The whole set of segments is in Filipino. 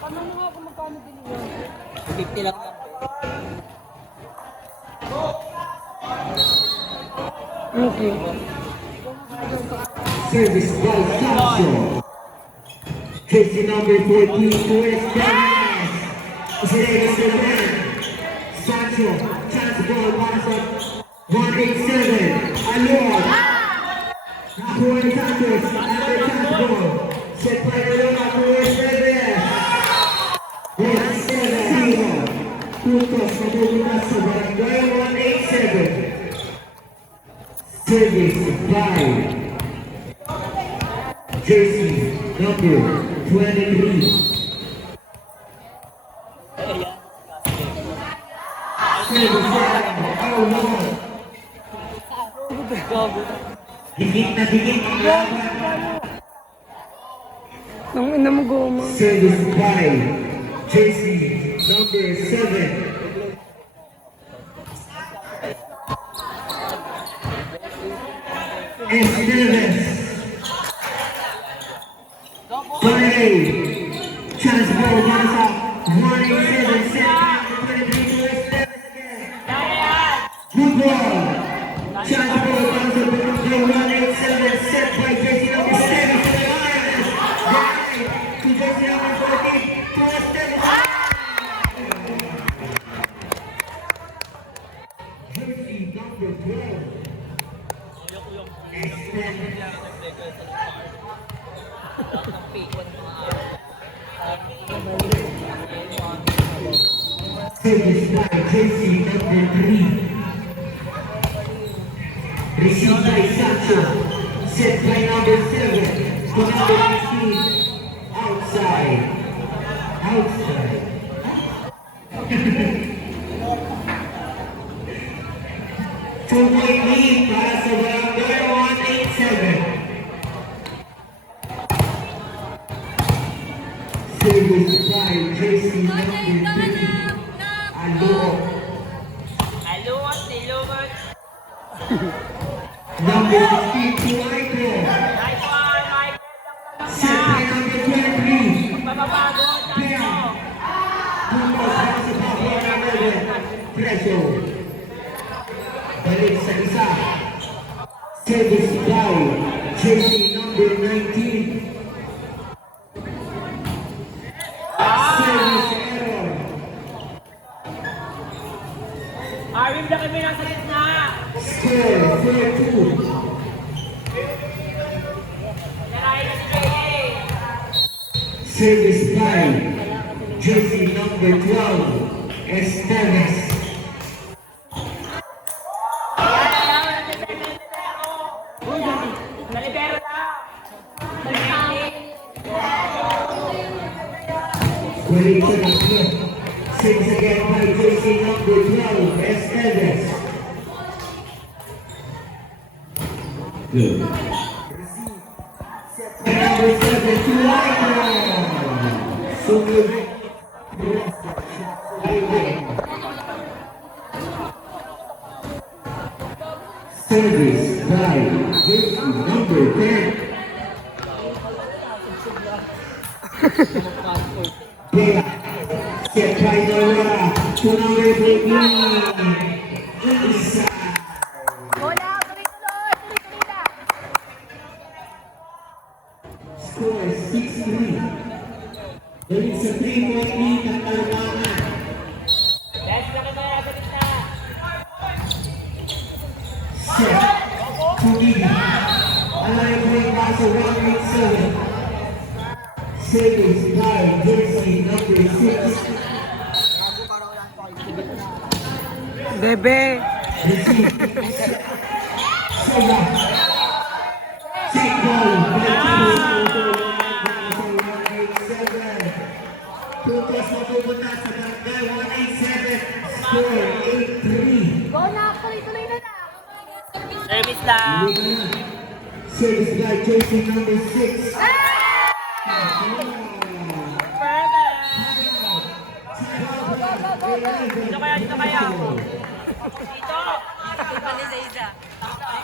Paano mo nga kung magkano din yun? 50 lang yan. Okay. Service by Sancho. Jersey number 14 to Esteves. Esteves again. Sancho, chance ball, pass up. 187. Alon. Nakuha ni Santos. Another chance ball. Set by Alon to Esteves. 1-7-0. Puntos na bubunas sa barangay 187. Service by Jersey number 23. Service by Alon. Dikit na dikit ang laban. Nang ina mo goma. Service by Jersey number 7. Esteves. Play. Chance ball, pass up. 187. Set. 23 to Esteves again. Good ball. Chance ball, pass up. 187. Set by Jersey number 7 to the Lions. Right to Jersey number 14 to Esteves. Jersey number 12. Service by Jersey number 3. Received by Sancho. Set by number 7 to number 15. Outside. Outside. Two-point lead para sa barangay 187. Service by Jersey number 3. Alon. Alon, silungan. Number 15 to Michael. Nice one, Michael. Set by number 23. Mababago, Sancho. Puntos para sa Papua number 11. Preso. Balik sa isa. Service by Jersey number 19. Service error. Arvin, laki mo nasa gitna. Score 4-2. Narahin na si J.A. Service by Jersey number 12. Esteves. Nalibero na. Balik sa tatlo. Six again by Jersey number 12. Esteves. Good. Number 7 to Michael. Sunod. Service by Jersey number 10. Bea. Set by Noah to number 15. Inside. Wala, tuloy-tuloy. Tuloy-tuloy na. Score 6-3. Balik sa 3-point lead ng Kalmangan. Yes, laki mo nasa gitna. Set. Tugig. Alive ring nasa 187. Service by Jersey number 6. Bebe. Receive. Sola. Take ball. Puntos na pupunta sa barangay 187. Score 8-3. Go na, tuloy-tuloy na na. Service lang. Service by Jersey number 6. Perfect. Dito kaya, dito kaya. Dito. Bali sa isa.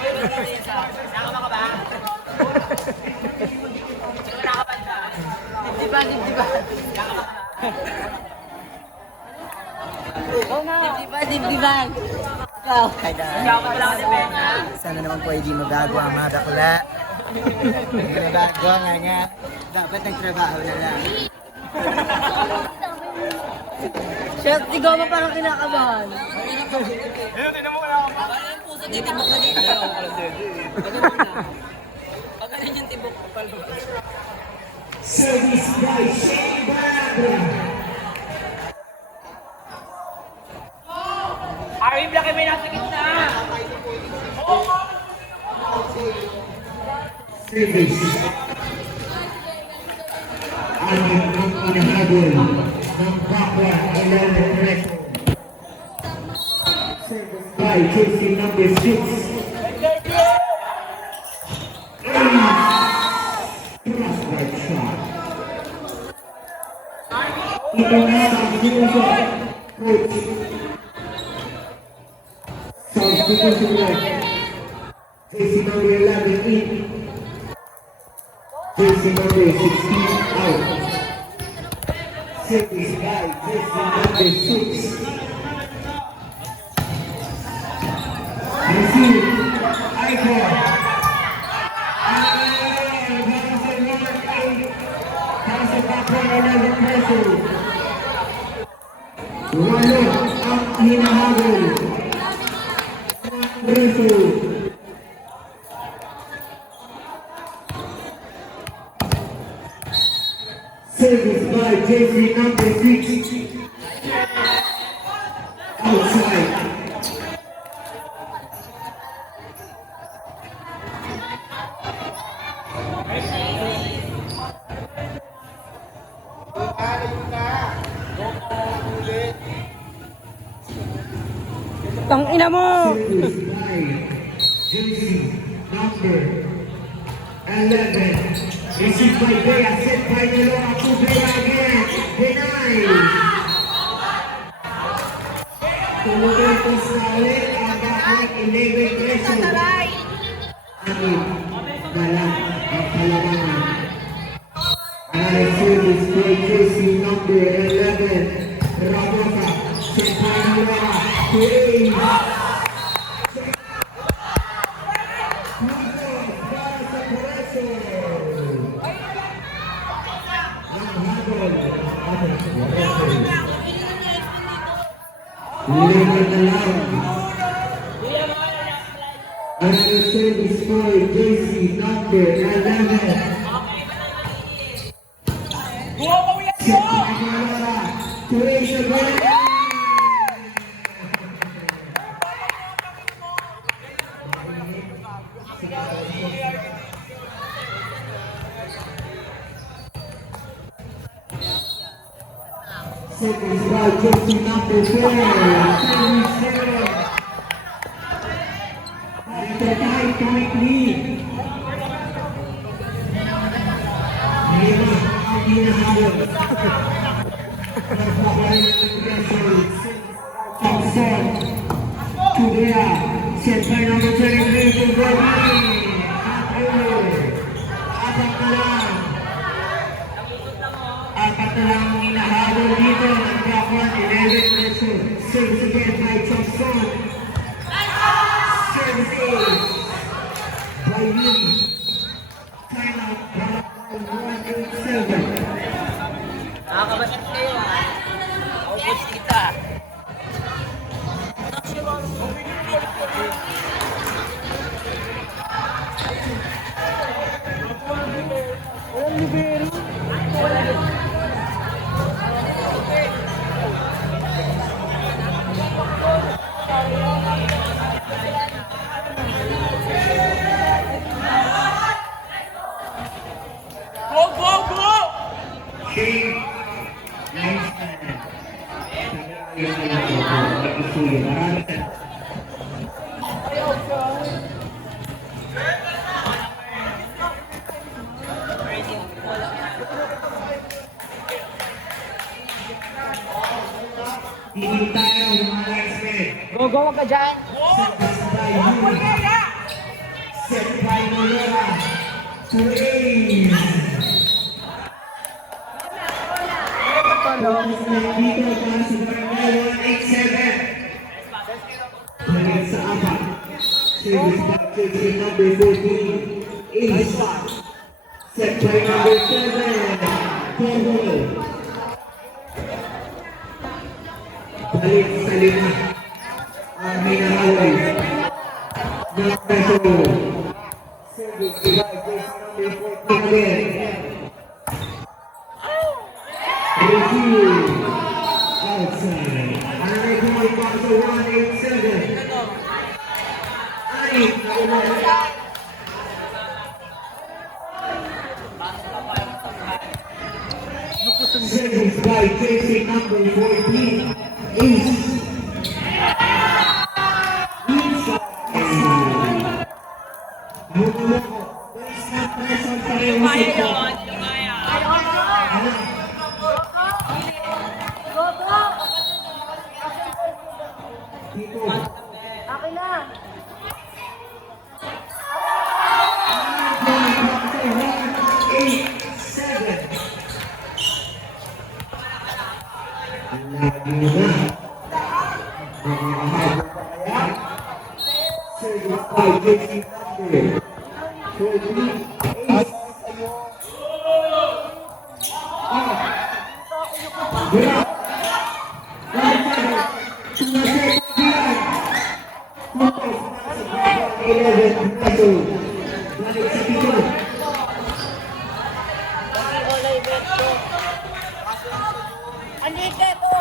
Bali sa isa. Nakama ka ba? Nakama ka ba? Dibdiban, dibdiban. Dibdiban, dibdiban. Ikaw. Ikaw pa pala kasi pena. Sana naman po hindi magagawa ang mga bakla. Hindi magagawa nga. Dapat nagtrabaho na lang. Chef, sigaw mo parang kinakabahan. Service by Shane Brand. Arvin, laki may nasa gitna. Service. Ang inahabol ng Bakwa 11 Resto. Service by jersey number 6. Cross right shot. Ito na ang sinusunod. Coach. Substitution right. Jersey number 11 in. Jersey number 16 out. Service by jersey number 6. Receive. Icon. Para sa Bakwa 11 pesos. Walo ang hinahabol. Preso. Service by jersey number 6. Outside. Tang ina mo! Service by jersey number 11. Received by Bea, set by Niloa to Bea again. Denied. Tumuloy po sa ulit ang Bakwa 11 pesos. Amin. Dalang ang palawangan. Another service by jersey number 11. Rabosa, set by Niloa to Ace. Level na lang. Another service for jersey number 11. To Ace again. Service by jersey number 4. 37. Ito 5-point lead. Lima ang hinahabol. Nagpapalala ng pressure. Thompson. Tudea. Set by number 23 to Gordy. Apat na lang. Apat na lang ang hinahabol dito ng Bakwa 11 pesos. Service again by Thompson. Service ace by Lim. Timeout Bakwa 187. Nakakabasit kayo ha. Upos kita. Shane. Nice man. Marami ka. Hindi tayo yung mga linesmen. Go, go, wag ka dyan. Service by Yuri. Set by Molera. To Ace. number 14, Ace. Set by number 7, Corvo. Balik sa lima. Ang minahaway. Nakaso. Service by number 14 again. Review. Outside. Another point back to 187. Ay, service by jersey number 14, Ace. Kaya yun, hindi kaya. Go, go! Akin na! Andika to!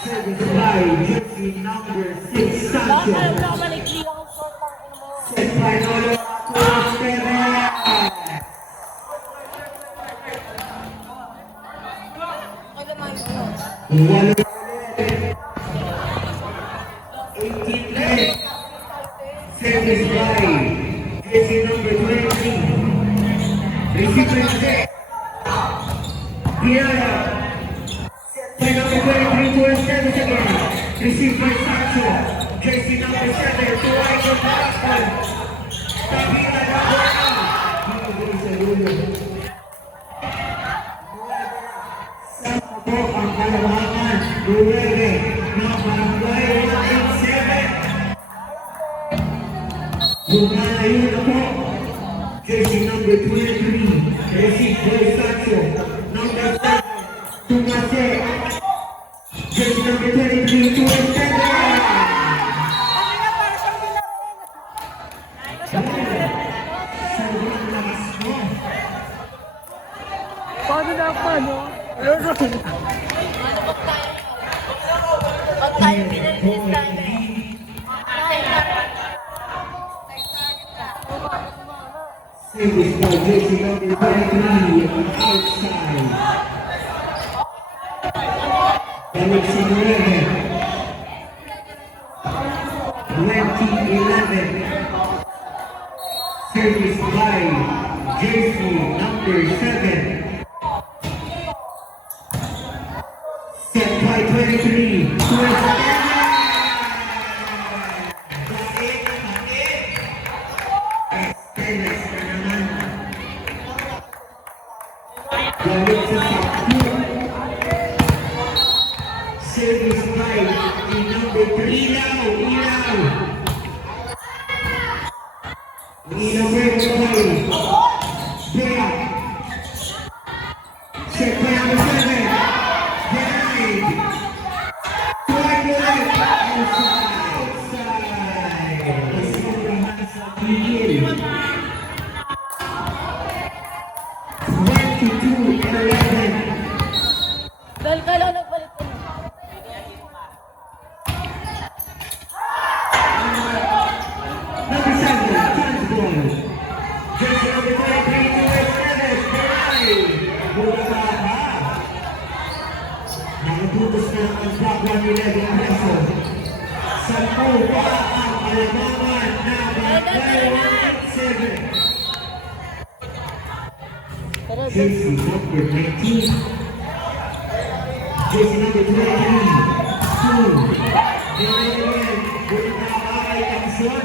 Service by jersey number 6, Sancho. Bakit na malikli ang short lang mo? Set by Nolo Perez. Ako naman mo. 18 red. Service by jersey number 20. Receiver set. Piara. Set by number 23 to service again. Received by Sancho. Jersey number 7 to Michael Boston. Tabila number 8. Sama po ang kalabangan. Duwele ng Barangay 187. Lumalayo na po. Jersey number 23. Received by Sancho. Number 7. Tumase. Jersey number 23 to extender. Sobrang lakas mo. Paano na ako, no? Pag tayo pinalinis natin. Service by jersey number 23 outside. Balik si Nueve. 2011. Service by jersey number 7. Set by 23. Tennis na naman. Balik sa sakto. Service by number 3. Ilaw. Number 5. Bea. Set by number 7. Behind. Toward the left. Outside. Sobrahan sa tigil. 22-11. Dahil ka lang nagpalit ko. Number 7, chance ball. Jersey number 23 to Esteves. Behind. Bulaga. Nakabutos na ang top 111 peso. 10 pa ang alamangan na Barangay 187. Jersey number 19. Jersey number 23. 2. Again, Bulaga ay aksyon.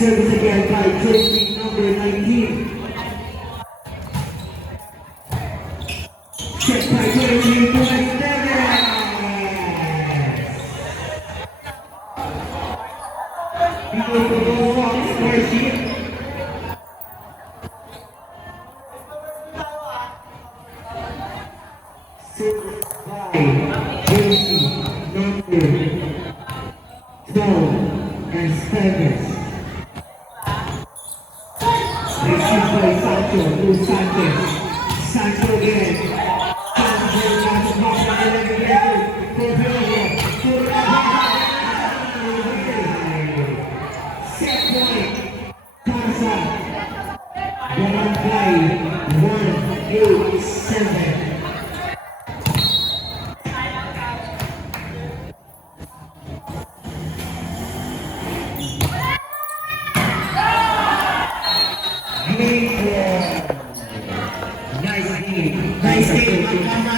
Service again by jersey number 19. Set by 23 to Esteves. People who go on the score sheet. By Josie, number 12, and Stevens. Received by Sancho, Luis Sanchez. Sancho again. Sancho has a ball by 11 level. For Villarreal. For set point. Barca. Down by 1-8-7. Nice game. Nice game.